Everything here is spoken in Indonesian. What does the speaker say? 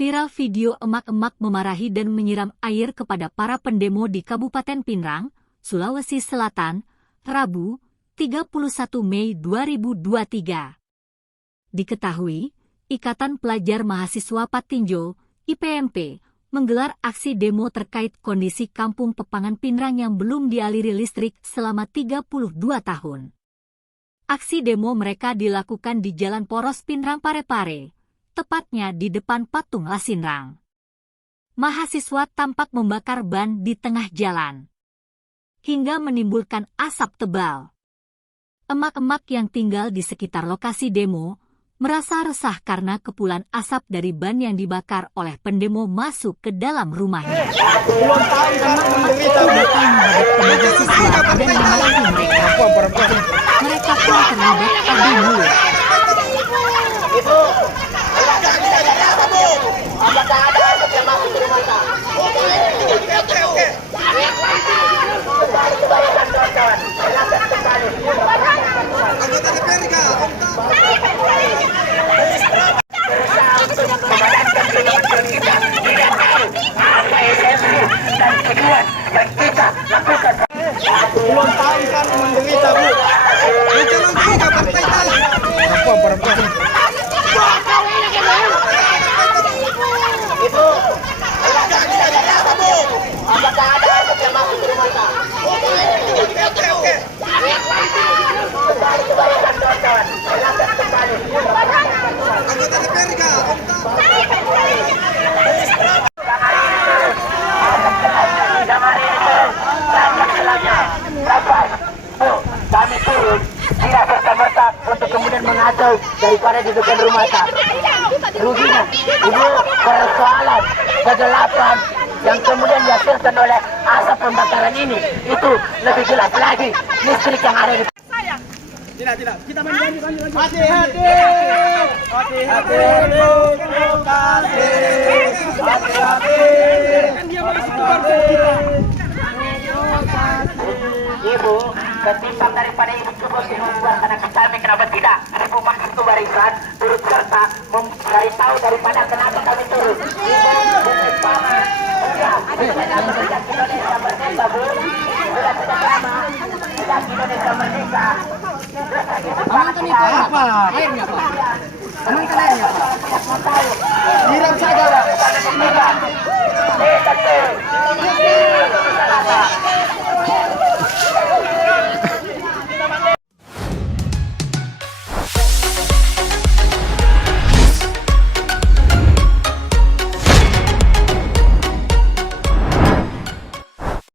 Viral video emak-emak memarahi dan menyiram air kepada para pendemo di Kabupaten Pinrang, Sulawesi Selatan, Rabu, 31 Mei 2023. Diketahui, Ikatan Pelajar Mahasiswa Patinjo, IPMP, menggelar aksi demo terkait kondisi kampung Pepangan Pinrang yang belum dialiri listrik selama 32 tahun. Aksi demo mereka dilakukan di Jalan Poros Pinrang Parepare, tepatnya di depan patung Lasinrang. Mahasiswa tampak membakar ban di tengah jalan, hingga menimbulkan asap tebal. Emak-emak yang tinggal di sekitar lokasi demo merasa resah karena kepulan asap dari ban yang dibakar oleh pendemo masuk ke dalam rumahnya. Emak-emak itu datang menghadap ke mahasiswa dan memarahi mereka. Mereka pun terlibat adu mulut. Belum tahu kan menderita, Bu. Jangan tiga partai tadi. Apa perempuan? Itu apa, Bu? Apakah ada yang masuk ke rumah kita? Oke. Kembali kawan-kawan. Silakan kembali. Anggota DPR enggak? Kami turun tidak serta-merta untuk kemudian mengacau daripada di depan rumah tak. Ruginya, ibu persoalan kegelapan yang kemudian dihasilkan oleh asap pembakaran ini itu lebih gelap lagi listrik yang ada di. Tidak, kita mandi. Hati-hati. Ibu, ketimbang daripada ibu cukup mengeluarkan kami, kenapa tidak? Ibu masuk ke barisan, turut serta mencari tahu daripada kenapa kami turun. Ibu, paman, sudah Indonesia merdeka, Bu. Sudah lama, sudah Indonesia merdeka. Amankan itu apa? Airnya apa? Amankan airnya apa? Siram saja, Pak.